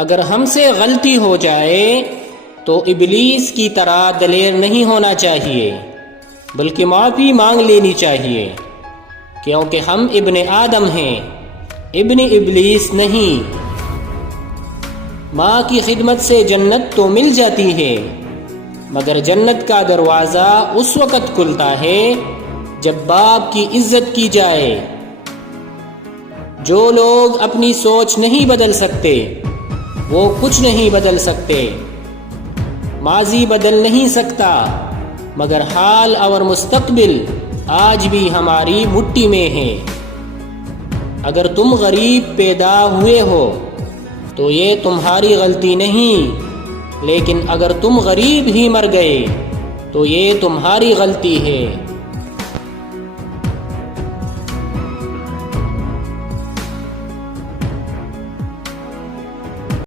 اگر ہم سے غلطی ہو جائے تو ابلیس کی طرح دلیر نہیں ہونا چاہیے، بلکہ معافی مانگ لینی چاہیے، کیونکہ ہم ابن آدم ہیں، ابن ابلیس نہیں۔ ماں کی خدمت سے جنت تو مل جاتی ہے، مگر جنت کا دروازہ اس وقت کھلتا ہے جب باپ کی عزت کی جائے۔ جو لوگ اپنی سوچ نہیں بدل سکتے وہ کچھ نہیں بدل سکتے۔ ماضی بدل نہیں سکتا، مگر حال اور مستقبل آج بھی ہماری مٹھی میں ہے۔ اگر تم غریب پیدا ہوئے ہو تو یہ تمہاری غلطی نہیں، لیکن اگر تم غریب ہی مر گئے تو یہ تمہاری غلطی ہے۔